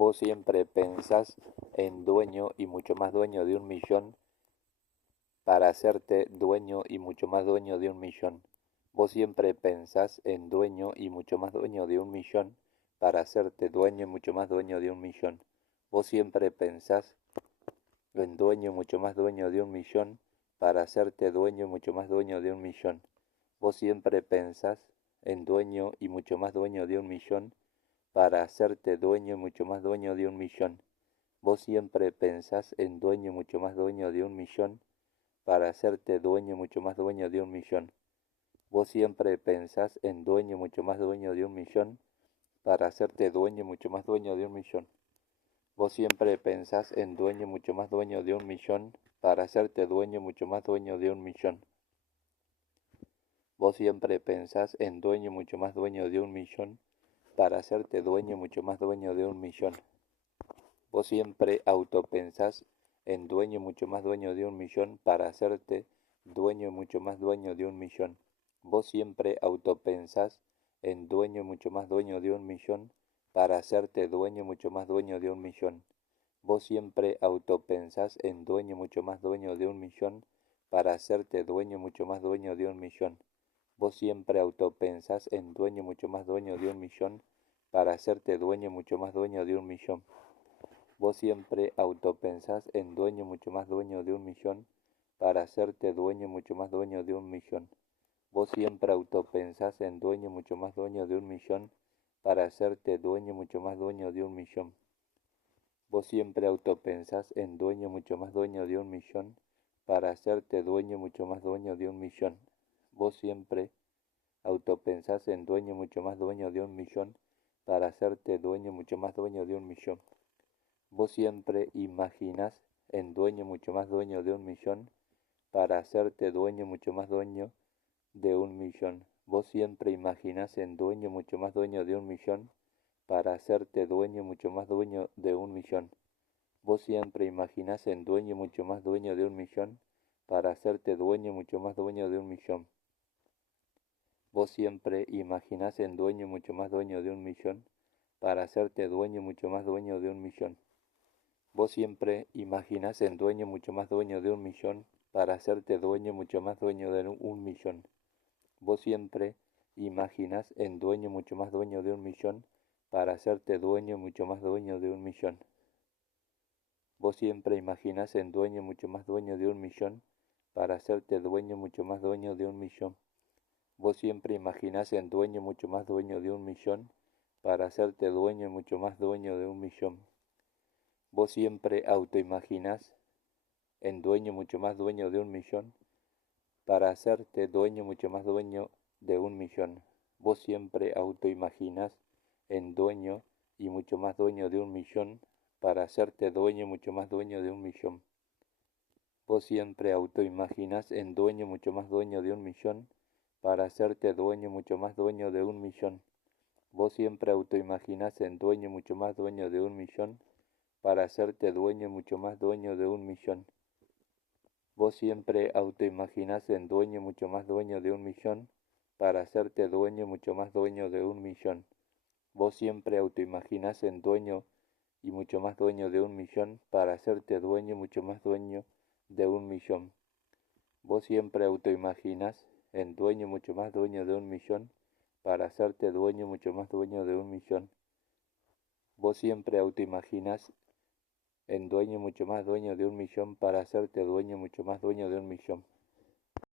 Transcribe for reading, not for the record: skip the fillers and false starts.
Vos siempre pensás en dueño y mucho más dueño de 1 millón para hacerte dueño y mucho más dueño de 1 millón. Vos siempre pensás en dueño y mucho más dueño de 1 millón para hacerte dueño y mucho más dueño de 1 millón. Vos siempre pensás en dueño y mucho más dueño de 1 millón para hacerte dueño y mucho más dueño de 1 millón. Vos siempre pensás en dueño y mucho más dueño de 1 millón para hacerte dueño y mucho más dueño de 1 millón. Vos siempre pensás en dueño y mucho más dueño de 1 millón para hacerte dueño y mucho más dueño de 1 millón. Vos siempre pensás en dueño y mucho más dueño de 1 millón para hacerte dueño y mucho más dueño de 1 millón. Vos siempre pensás en dueño y mucho más dueño de 1 millón para hacerte dueño y mucho más dueño de 1 millón. Vos siempre pensás en dueño y mucho más dueño de 1 millón para hacerte dueño y mucho más dueño de 1 millón. Vos siempre autopensás en dueño y mucho más dueño de 1 millón para hacerte dueño y mucho más dueño de 1 millón. Vos siempre autopensás en dueño y mucho más dueño de 1 millón para hacerte dueño y mucho más dueño de 1 millón. Vos siempre autopensás en dueño y mucho más dueño de 1 millón para hacerte dueño y mucho más dueño de 1 millón. Vos siempre autopensás en dueño y mucho más dueño de 1 millón para hacerte dueño y mucho más dueño de 1 millón. Vos siempre autopensás en dueño mucho más dueño de 1 millón para hacerte dueño mucho más dueño de 1 millón. Vos siempre autopensás en dueño mucho más dueño de 1 millón para hacerte dueño mucho más dueño de 1 millón. Vos siempre autopensás en dueño mucho más dueño de 1 millón para hacerte dueño mucho más dueño de 1 millón. Vos siempre autopensás en dueño mucho más dueño de 1 millón para hacerte dueño mucho más dueño de 1 millón. Vos siempre imaginás en dueño mucho más dueño de 1 millón para hacerte dueño mucho más dueño de 1 millón. Vos siempre imaginás en dueño mucho más dueño de 1 millón para hacerte dueño mucho más dueño de 1 millón. Vos siempre imaginás en dueño mucho más dueño de 1 millón para hacerte dueño mucho más dueño de 1 millón. Vos siempre imaginás en dueño mucho más dueño de 1 millón para hacerte dueño mucho más dueño de 1 millón. Vos siempre imaginás en dueño mucho más dueño de 1 millón para hacerte dueño mucho más dueño de 1 millón. Vos siempre imaginás en dueño mucho más dueño de 1 millón para hacerte dueño mucho más dueño de 1 millón. Vos siempre imaginás en dueño mucho más dueño de 1 millón para hacerte dueño mucho más dueño de 1 millón. Vos siempre imaginás en dueño mucho más dueño de 1 millón para hacerte dueño mucho más dueño de 1 millón. Vos siempre autoimaginás en dueño mucho más dueño de 1 millón para hacerte dueño mucho más dueño de 1 millón. Vos siempre autoimaginás en dueño y mucho más dueño de 1 millón para hacerte dueño mucho más dueño de 1 millón. Vos siempre autoimaginás en dueño mucho más dueño de 1 millón para hacerte dueño mucho más dueño de 1 millón. Vos siempre autoimaginás en dueño mucho más dueño de 1 millón para hacerte dueño mucho más dueño de 1 millón. Vos siempre autoimaginás en dueño mucho más dueño de 1 millón para hacerte dueño mucho más dueño de 1 millón. Vos siempre autoimaginás en dueño y mucho más dueño de 1 millón para hacerte dueño mucho más dueño de 1 millón. Vos siempre autoimaginás en dueño mucho más dueño de 1 millón para hacerte dueño mucho más dueño de 1 millón. Vos siempre autoimaginás en dueño mucho más dueño de 1 millón para hacerte dueño mucho más dueño de 1 millón.